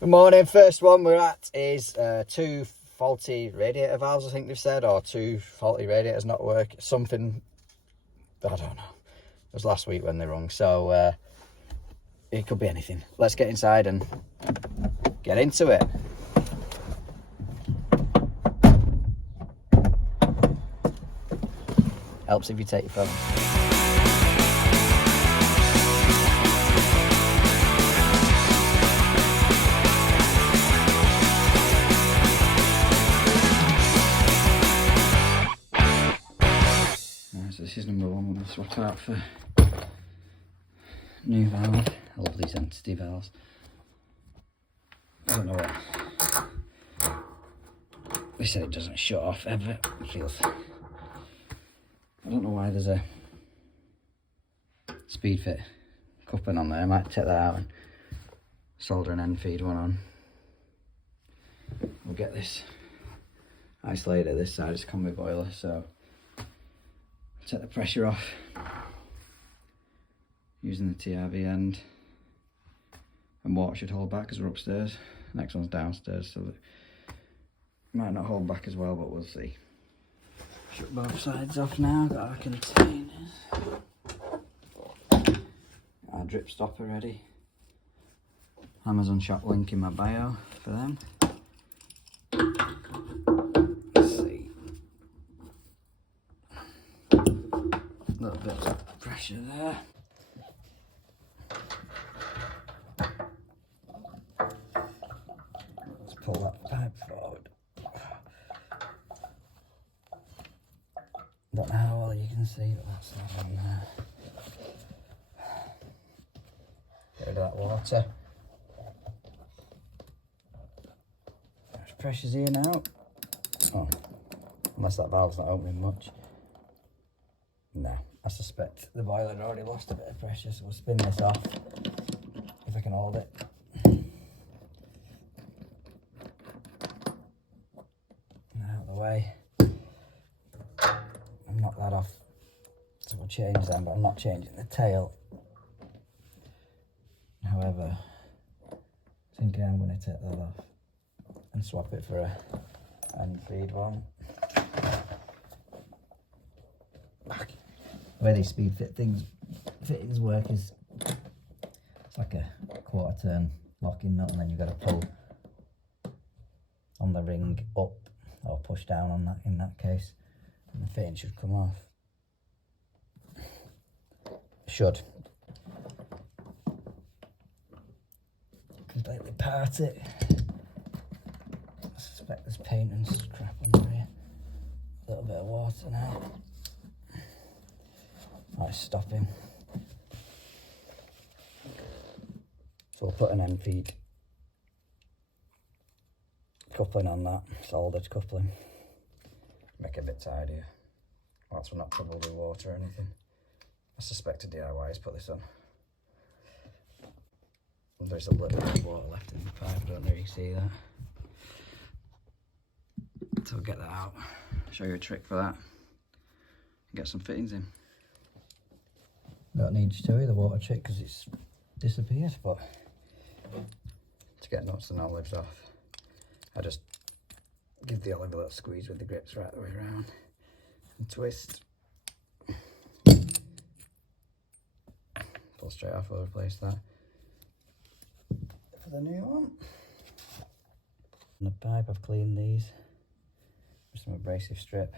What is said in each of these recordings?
Good morning. First one we're at is two faulty radiator valves, I think they've said, or two faulty radiators not work. Something, I don't know. It was last week when they rung, so it could be anything. Let's get inside and get into it. Helps if you take your phone. So this is number one. We're going to swap out for new valve. I love these entity valves. I don't know what. They said it doesn't shut off ever. It feels. I don't know why there's a speed fit coupling on there. I might take that out and solder an end feed one on. We'll get this isolated this side. It's a combi boiler, so take the pressure off using the TRV end, and water should hold back because we're upstairs. Next one's downstairs, so that might not hold back as well, but we'll see. Shut both sides off now. Got our containers. Our drip stopper ready. Amazon shop link in my bio for them. Let's see. A little bit of pressure there. Let's pull that pipe forward. Don't know how well you can see, but that's not on there. Get rid of that water. There's pressure's here now. Oh, unless that valve's not opening much. No, I suspect the boiler had already lost a bit of pressure, so we'll spin this off if I can hold it. Out of the way. I'll knock that off, so we'll change them, but I'm not changing the tail. However, I think I am going to take that off and swap it for a end feed one. The way these speed fittings work is it's like a quarter turn locking nut, and then you've got to pull on the ring up or push down on that in that case, and the fitting should come off. Should. Completely part it. I suspect there's paint and scrap under here. A little bit of water now. Right, stop him. So we'll put an end feed coupling on that, soldered coupling. Make it a bit tidier. Whilst we're not troubled with water or anything. I suspect a DIY has put this on. There's a little bit of water left in the pipe, I don't know if you can see that. So we'll get that out, show you a trick for that, and get some fittings in. Don't need to show you the water trick because it's disappeared, but to get nuts and olives off, I just give the olive a little squeeze with the grips right the way around and twist. Pull straight off, we'll replace that. For the new one. On the pipe, I've cleaned these with some abrasive strip.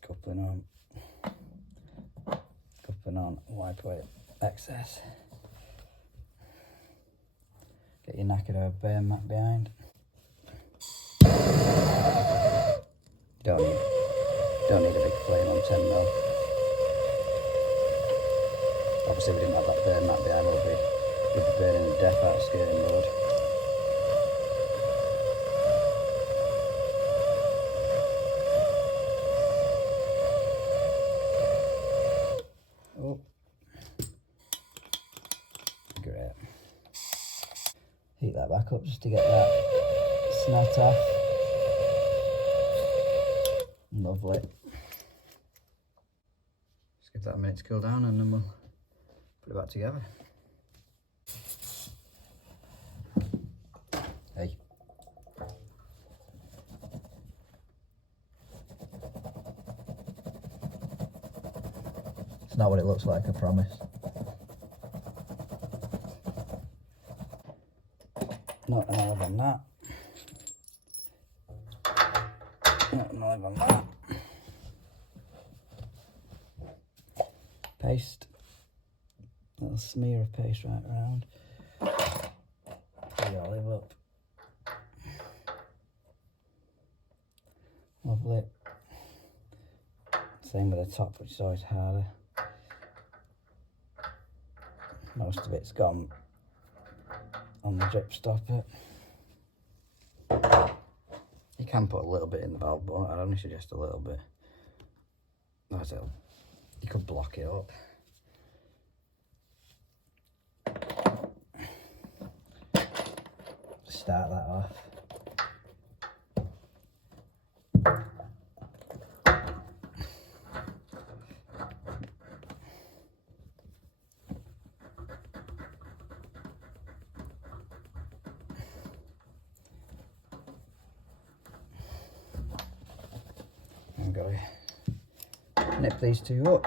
Coupling on, wipe away excess. Get your knackered over bare mat behind. Don't need a big flame on 10mm. Obviously we didn't have that bare mat behind, we'd be burning the death out of skirting road. Oh, great. Heat that back up just to get that snot off. Lovely. give that a minute to cool down and then we'll put it back together. Hey. It's not what it looks like, I promise. Not more than that. Not more than that. Paste. A little smear of paste right around. The olive up. Lovely. Same with the top, which is always harder. Most of it's gone on the drip stopper. You can put a little bit in the valve, but I'd only suggest a little bit. That's it. You could block it up. Start that off. I've got to nip these two up.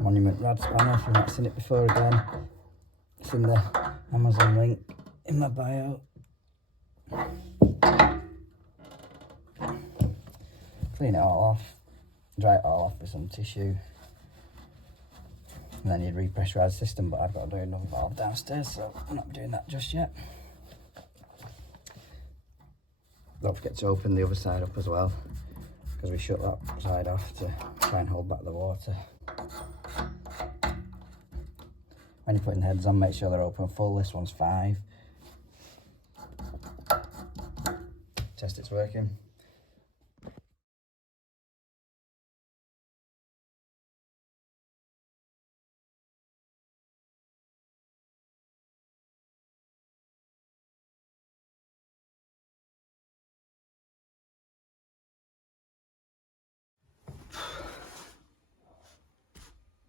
Monument rad spanner, if you've not seen it before again. It's in the Amazon link in my bio. Clean it all off, dry it all off with some tissue. And then you'd repressurize the system, but I've got to do another valve downstairs, so I'm not doing that just yet. Don't forget to open the other side up as well, because we shut that side off to try and hold back the water. When you're putting the heads on, make sure they're open full. This one's 5. Test it's working.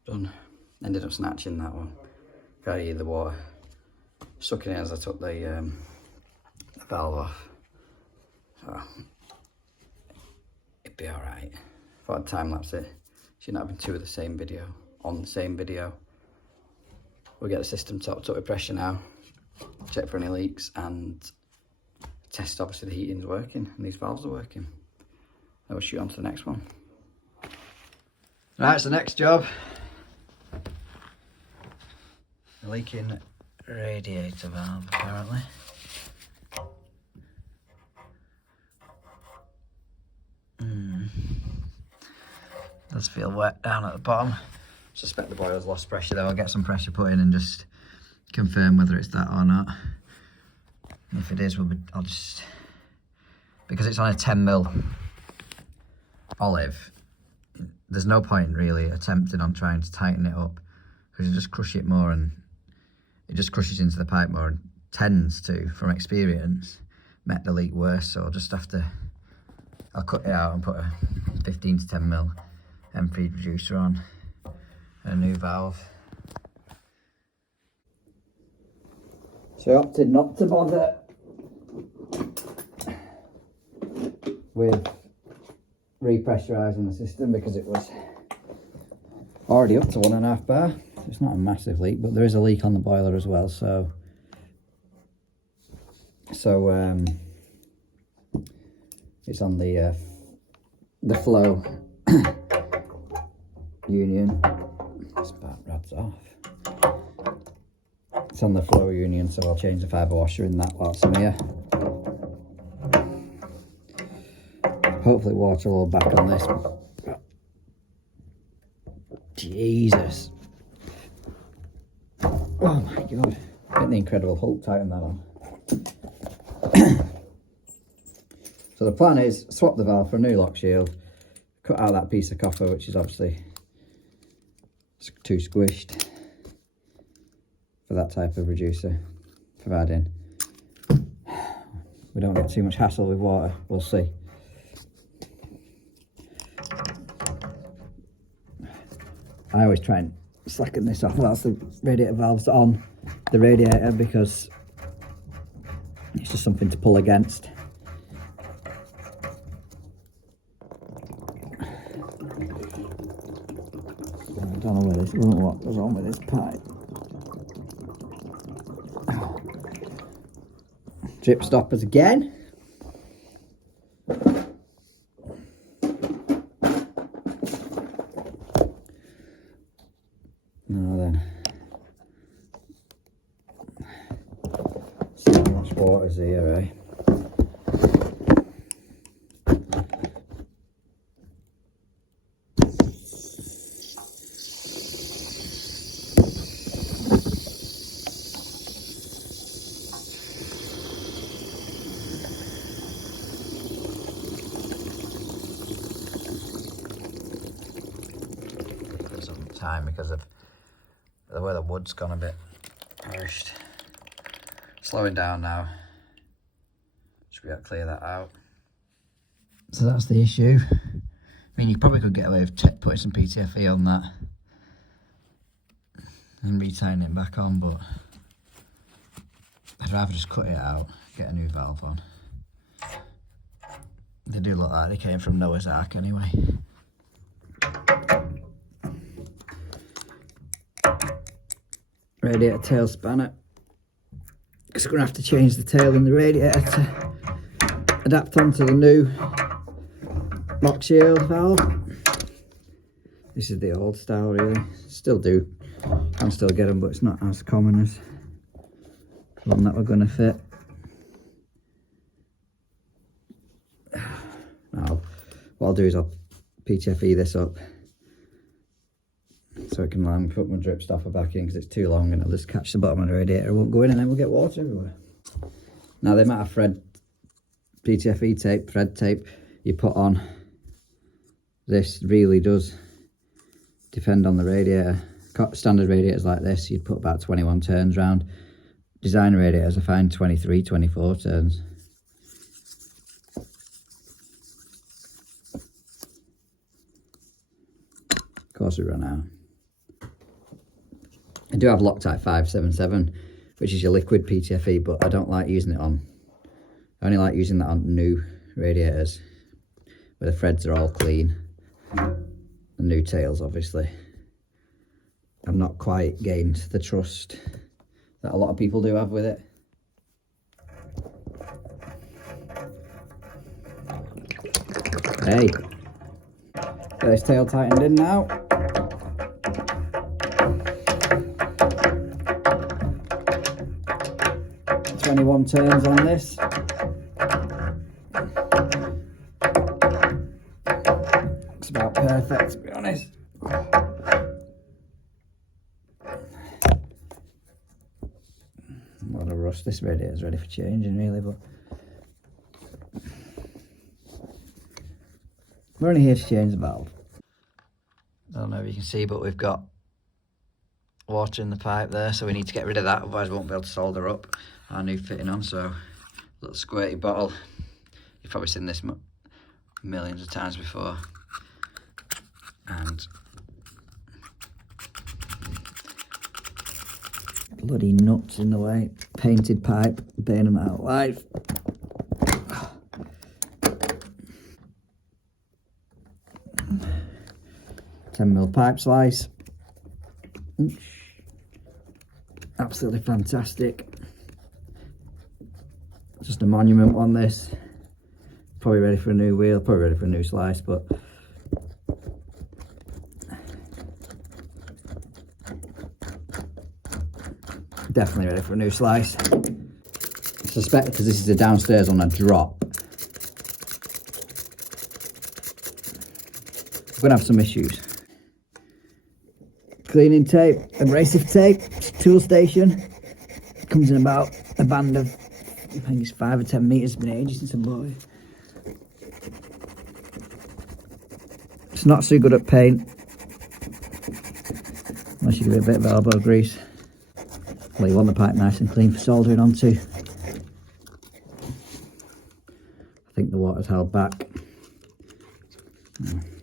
Done. Ended up snatching that one. Got the water sucking in as I took the valve off. So it'd be alright. If I'd time lapse it, should not have been 2 of the same video on the same video. We'll get the system topped up with pressure now, check for any leaks and test obviously the heating's working and these valves are working. Then we'll shoot on to the next one. Right, so next job. A leaking radiator valve apparently. Does feel wet down at the bottom. Suspect the boiler's lost pressure though. I'll get some pressure put in and just confirm whether it's that or not. And if it is, I'll just, because it's on a 10mm olive, there's no point really attempting on trying to tighten it up, because you just crush it more and it just crushes into the pipe more and tends to, from experience, make the leak worse. So I'll just have to, I'll cut it out and put a 15 to 10mm M3 reducer on and a new valve. So I opted not to bother with repressurising the system because it was already up to 1.5 bar. It's not a massive leak, but there is a leak on the boiler as well, so it's on the flow union. This part rads off. It's on the flow union, so I'll change the fibre washer in that whilst I'm here. Hopefully water will back on this. Jesus. Oh my god. Getting the Incredible Hulk tighten that on. So the plan is swap the valve for a new lock shield, cut out that piece of copper which is obviously too squished for that type of reducer, providing we don't get too much hassle with water. We'll see. I always try and slacken this off whilst the radiator valve's on the radiator, because it's just something to pull against. I don't know what was wrong with this pipe. Drip stoppers again. Now then, see how much water's here, eh? Some time because of the way the wood's gone a bit perished. Slowing down now. Should be able to clear that out. So that's the issue. I mean, you probably could get away with putting some PTFE on that and retying it back on, but I'd rather just cut it out, get a new valve on. They do look like they came from Noah's Ark anyway. Radiator tail spanner, because I'm going to have to change the tail in the radiator to adapt onto the new lock shield valve. This is the old style really. Still do, can still get them, but it's not as common as the one that we're going to fit. Now what I'll do is I'll PTFE this up so I can put my drip stopper back in, because it's too long and it'll just catch the bottom of the radiator, it won't go in, and then we'll get water everywhere. Now the amount of PTFE tape, thread tape you put on this really does depend on the radiator. Standard radiators like this, you'd put about 21 turns round. Designer radiators I find 23, 24 turns. Of course we run out. I do have Loctite 577, which is your liquid PTFE, but I don't like using it on. I only like using that on new radiators, where the threads are all clean. The new tails, obviously. I've not quite gained the trust that a lot of people do have with it. Hey, get this tail tightened in now. One turns on this. It's about perfect, to be honest. What a rust. This radiator is ready for changing really, but we're only here to change the valve. I don't know if you can see, but we've got water in the pipe there, so we need to get rid of that, otherwise we won't be able to solder up our new fitting on. So a little squirty bottle, you've probably seen this millions of times before, and bloody nuts in the way, painted pipe, burn them out live. 10mm pipe slice. Absolutely fantastic. Just a monument one, this. Probably ready for a new wheel, probably ready for a new slice, but definitely ready for a new slice. I suspect because this is a downstairs on a drop, I'm gonna have some issues. Cleaning tape, abrasive tape, tool station. It comes in about a band of, I think it's 5 or 10 metres. It's been ages since I bought it. It's not so good at paint, unless you give it a bit of elbow grease. Well, you want the pipe nice and clean for soldering onto. the water's held back.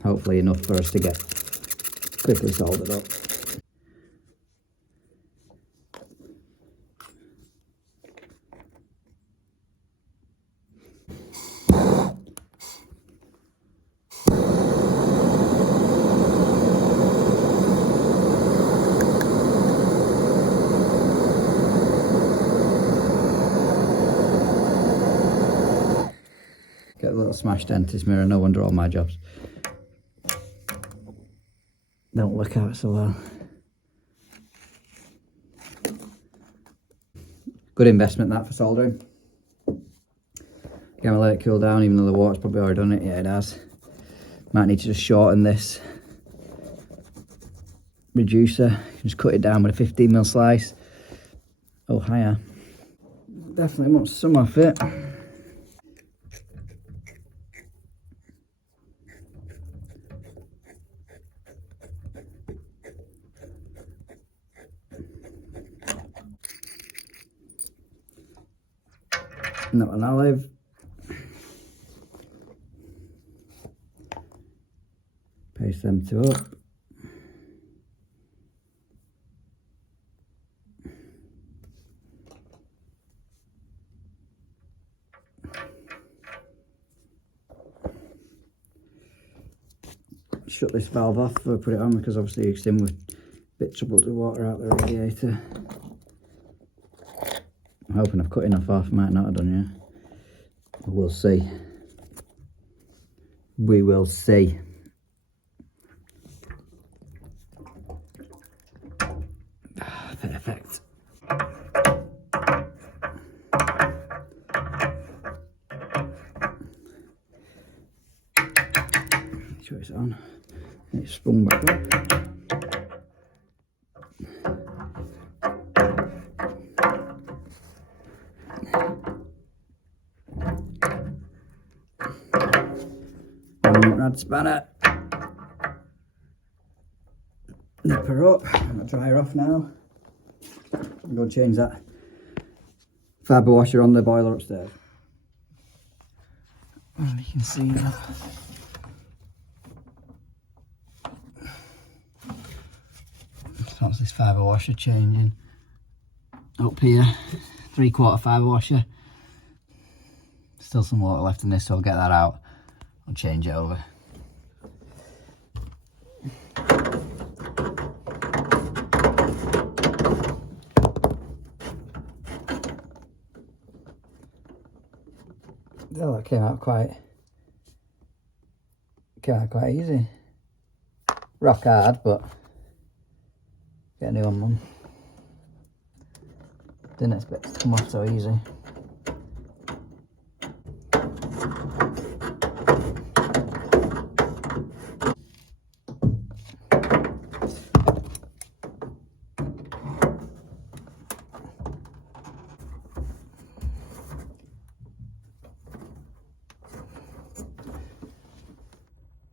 Hopefully enough for us to get quickly soldered up. Get a little smashed dentist mirror, no wonder all my jobs don't look out so well. Good investment that for soldering. Gonna let it cool down, even though the water's probably already done it. Yeah, it has. Might need to just shorten this reducer. Just cut it down with a 15mm slice. Oh, hiya. Definitely want some off it. Not an olive. Paste them two up. Shut this valve off before I put it on, because obviously it's in with a bit trouble to water out the radiator. I'm hoping I've cut enough off, might not have done yet. We'll see. We will see. Perfect. Make sure it's on. It's sprung back up. Rad spanner. Nip her up. I'm gonna dry her off now. I'm going to change that fibre washer on the boiler upstairs. Well, you can see that. That's this fibre washer changing. Up here, 3/4 fibre washer. Still some water left in this, so I'll get that out. I'll change it over. Oh, that came out quite easy. Rock hard, but get a new one, Mum. Didn't expect it to come off so easy.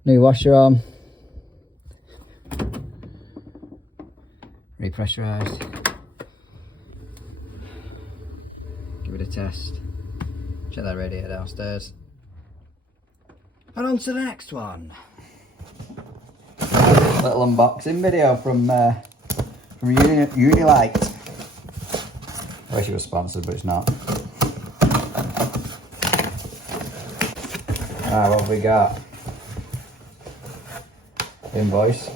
New washer on. Repressurised. Give it a test. Check that radiator downstairs. And on to the next one. Little unboxing video from Unilite. I wish it was sponsored, but it's not. Alright, what have we got? Invoice.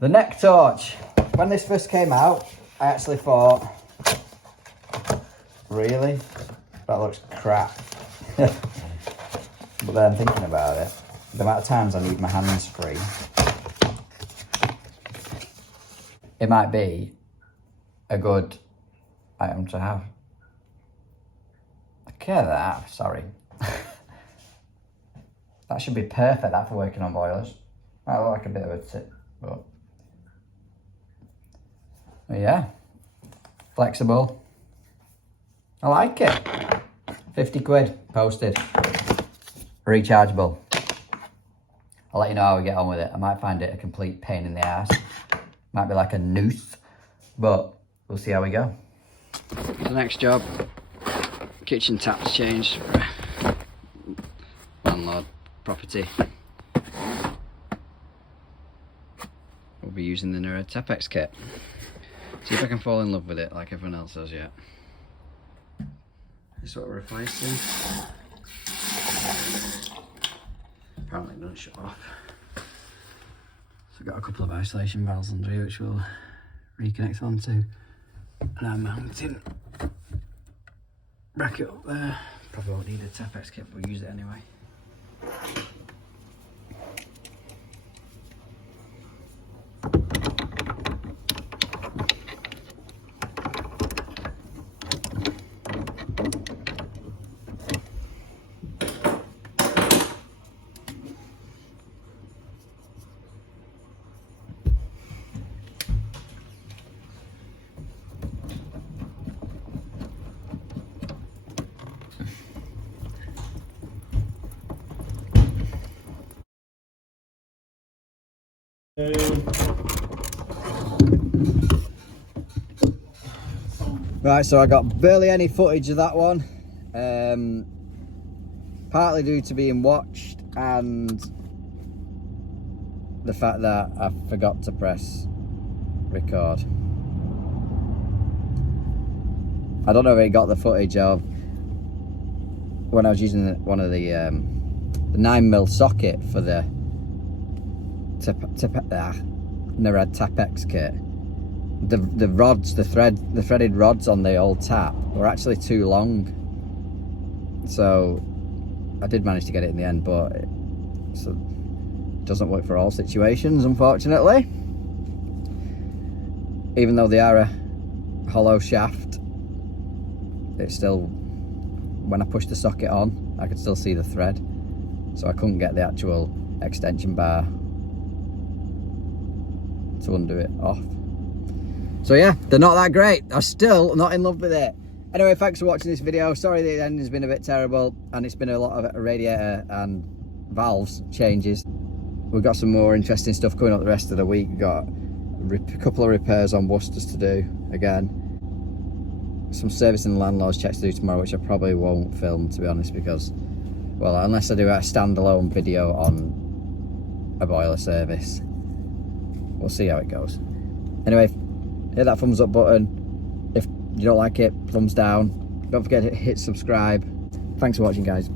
The neck torch. When this first came out, I actually thought, really? That looks crap. But then thinking about it, the amount of times I need my hands free, it might be a good item to have. Okay, that, sorry. That should be perfect, that, for working on boilers. Might look like a bit of a tip, but yeah, flexible. I like it. 50 quid posted. Rechargeable. I'll let you know how we get on with it. I might find it a complete pain in the ass. Might be like a noose, but we'll see how we go. The next job, kitchen taps changed for a landlord property. We'll be using the Unilite Tapex kit. See if I can fall in love with it like everyone else has yet. This is what we're replacing. Apparently it doesn't shut off. So I've got a couple of isolation valves under here which we'll reconnect onto. And our mounting bracket up there. Probably won't need a Tapex kit, but we'll use it anyway. Right, so I got barely any footage of that one, partly due to being watched and the fact that I forgot to press record. I don't know if it got the footage of when I was using one of the 9mm socket for the Unilite Tapex kit. The rods, the threaded rods on the old tap were actually too long, so I did manage to get it in the end, but it doesn't work for all situations, unfortunately. Even though they are a hollow shaft, it's still, when I pushed the socket on, I could still see the thread, so I couldn't get the actual extension bar to undo it off. So yeah, they're not that great. I'm still not in love with it. Anyway, thanks for watching this video. Sorry the end has been a bit terrible and it's been a lot of radiator and valves changes. We've got some more interesting stuff coming up the rest of the week. We've got a couple of repairs on Worcesters to do again. Some servicing the landlord's checks to do tomorrow, which I probably won't film, to be honest, because, well, unless I do a standalone video on a boiler service. We'll see how it goes. Anyway, hit that thumbs up button. If you don't like it, thumbs down. Don't forget to hit subscribe. Thanks for watching, guys.